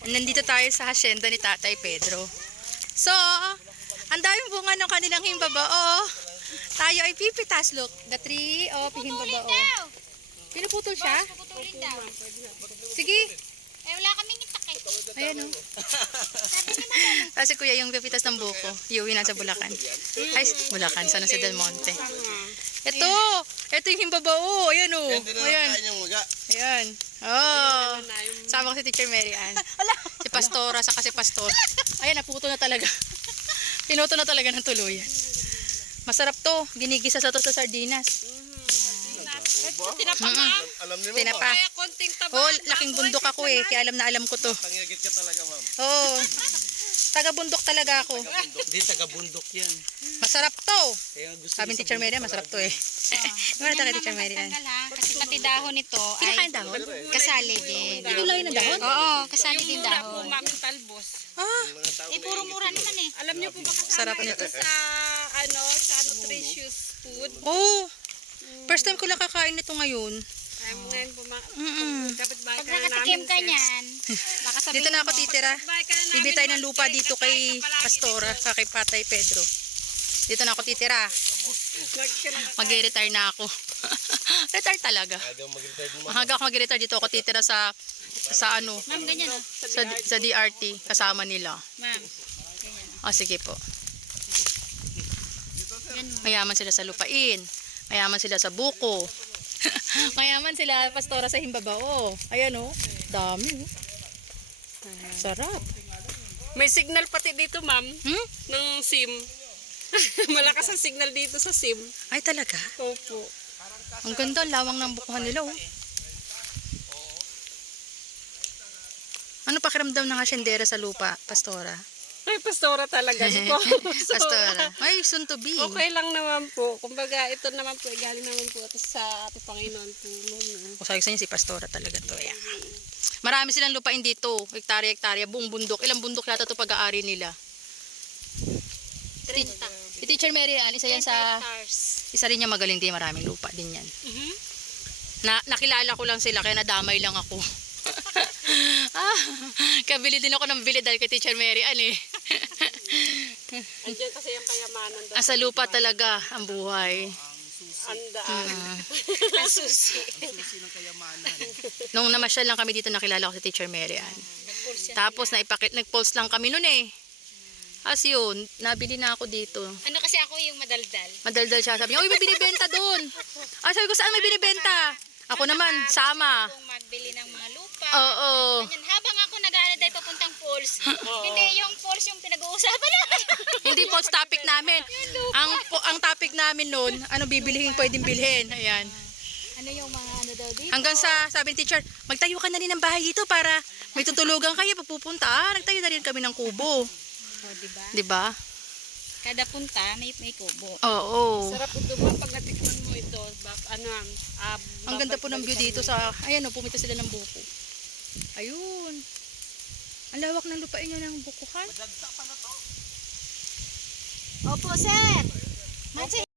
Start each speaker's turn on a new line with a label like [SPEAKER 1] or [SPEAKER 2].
[SPEAKER 1] Nandito tayo sa hacienda ni Tatay Pedro. So, ang daming bunga ng kanilang himbabao. Tayo ay pipitas. Look, the tree of himbabao. Pinuputol siya?
[SPEAKER 2] Puputulin daw.
[SPEAKER 1] Sige.
[SPEAKER 2] Eh, wala kaming itak eh.
[SPEAKER 1] Ayan o. Kasi kuya yung pipitas ng buko. Iuwi na sa Bulacan. Ay, Bulacan. San Jose del Monte. Ito yung himbabao. Ayan o. Ayan. Ayan. Oh. Sama ko si Teacher Mary Ann. Si Pastora, saka si Pastor. Ayan, naputo na talaga. Pinuto na talaga ng tuluyan. Masarap to. Ginigisa sa to sa sardinas.
[SPEAKER 2] Tinapa nga.
[SPEAKER 1] Tinapa.
[SPEAKER 2] Kaya konting taba.
[SPEAKER 1] Oh, laking bundok ako eh. Kaya alam na alam ko to.
[SPEAKER 3] Tangigit ka talaga, ma'am.
[SPEAKER 1] Oo. Taga-bundok talaga ako.
[SPEAKER 3] Hindi, taga-bundok yan.
[SPEAKER 1] Masarap to.
[SPEAKER 3] Kaya gusto
[SPEAKER 1] Sabi ni Teacher Mary Ann, masarap to eh. Ano taga Teacher Mary Ann?
[SPEAKER 2] Kasi pati dahon nito ay
[SPEAKER 1] Kinakain dahon?
[SPEAKER 2] kasali din.
[SPEAKER 1] Pinulay na dahon?
[SPEAKER 2] Oo, kasali din dahon.
[SPEAKER 4] Maming talbos.
[SPEAKER 1] Ah,
[SPEAKER 2] Eh, puro mura naman eh.
[SPEAKER 4] Alam niyo po ba kasama
[SPEAKER 1] sarap nito.
[SPEAKER 4] sa nutritious food?
[SPEAKER 1] Oh, first time ko lang kakain nito ngayon.
[SPEAKER 4] Ay, ngayon po dapat bahay
[SPEAKER 2] Pag
[SPEAKER 4] ka na
[SPEAKER 2] nakatikim
[SPEAKER 4] namin.
[SPEAKER 2] ka niyan, baka sabihin
[SPEAKER 1] Dito na ako
[SPEAKER 2] mo,
[SPEAKER 1] titira.
[SPEAKER 4] Bahay ka na namin.
[SPEAKER 1] Bibili tayo ng lupa
[SPEAKER 4] Ma'am.
[SPEAKER 1] dito kay Pastora sa kay Patay Pedro. Dito na ako titira. Mag-retire na ako. Retire talaga.
[SPEAKER 3] Agaw mag-retire mo.
[SPEAKER 1] Hanggang ako mag-retire dito ako titira sa ano,
[SPEAKER 2] ma'am, ganyan oh.
[SPEAKER 1] sa DRT kasama nila.
[SPEAKER 2] Ma'am,
[SPEAKER 1] O sige po. Mayaman sila sa lupain. Mayaman sila sa buko. Mayaman sila Pastora sa himbabao. Ayan oh. Dami oh. Sarap.
[SPEAKER 4] May signal pati dito, ma'am,
[SPEAKER 1] Hmm?
[SPEAKER 4] ng SIM. Malakas ang signal dito sa SIM.
[SPEAKER 1] Ay talaga.
[SPEAKER 4] Opo.
[SPEAKER 1] Ang ganda, ang lawang ng bukuhan nila oh. Ano pakiramdam ng asyendera sa lupa, Pastora?
[SPEAKER 4] Ay, Pastora talaga po.
[SPEAKER 1] Pastora. Ay, soon to be.
[SPEAKER 4] Okay lang naman po. Kumbaga, ito naman po, galing naman po ito sa ating Panginoon po.
[SPEAKER 1] O sabi ko sa inyo, si Pastora talaga to. Yan. Marami silang lupain dito. Hektarya-hektarya, buong bundok. Ilang bundok yata ito pag-aari nila.
[SPEAKER 2] 30.
[SPEAKER 1] Si Teacher Mary Ann, isa yan sa... Isa rin niya magaling din, maraming lupa din yan. Nakilala ko lang sila, kaya nadamay lang ako. Kabili din ako ng bili dahil kay Teacher Mary Ann eh.
[SPEAKER 4] Andiyan kasi yung kayamanan doon.
[SPEAKER 1] Sa lupa talaga ang buhay.
[SPEAKER 4] Ang daan. Ang susi.
[SPEAKER 1] Nung namasyal lang kami dito, nakilala ko si Teacher Mary Ann. Tapos nag-pulse lang kami noon eh. As yun, nabili na ako dito.
[SPEAKER 2] Ano kasi ako yung madaldal.
[SPEAKER 1] Madaldal siya. Sabi niya, uy, may binibenta doon. Sabi ko, saan may binibenta? Ako naman, sama.
[SPEAKER 2] Kung magbili ng mga lupa.
[SPEAKER 1] Oo.
[SPEAKER 2] Ganyan, habang ako nag-ano dahil papuntang falls. Hindi yung falls yung pinag-uusapan namin.
[SPEAKER 1] Hindi po topic namin. Ang topic namin noon, ano bibilihin, pwedeng bilhin. Ayan.
[SPEAKER 2] Ano yung mga ano daw dito?
[SPEAKER 1] Hanggang sa, sabi ni teacher, magtayo ka na rin ng bahay dito para may tutulugan kayo pagpupunta. Nagtayo na rin kami ng kubo.
[SPEAKER 2] O, diba?
[SPEAKER 1] Diba?
[SPEAKER 2] Kada punta, may kubo.
[SPEAKER 1] Oo.
[SPEAKER 4] Sarap ito ba pag natikman mo ito?
[SPEAKER 1] Ang ganda po ng view dito sa, ayan o, pumita sila ng buko. Ayun. Ang lawak ng lupain nyo ng bukuhan.
[SPEAKER 2] Opo, sir.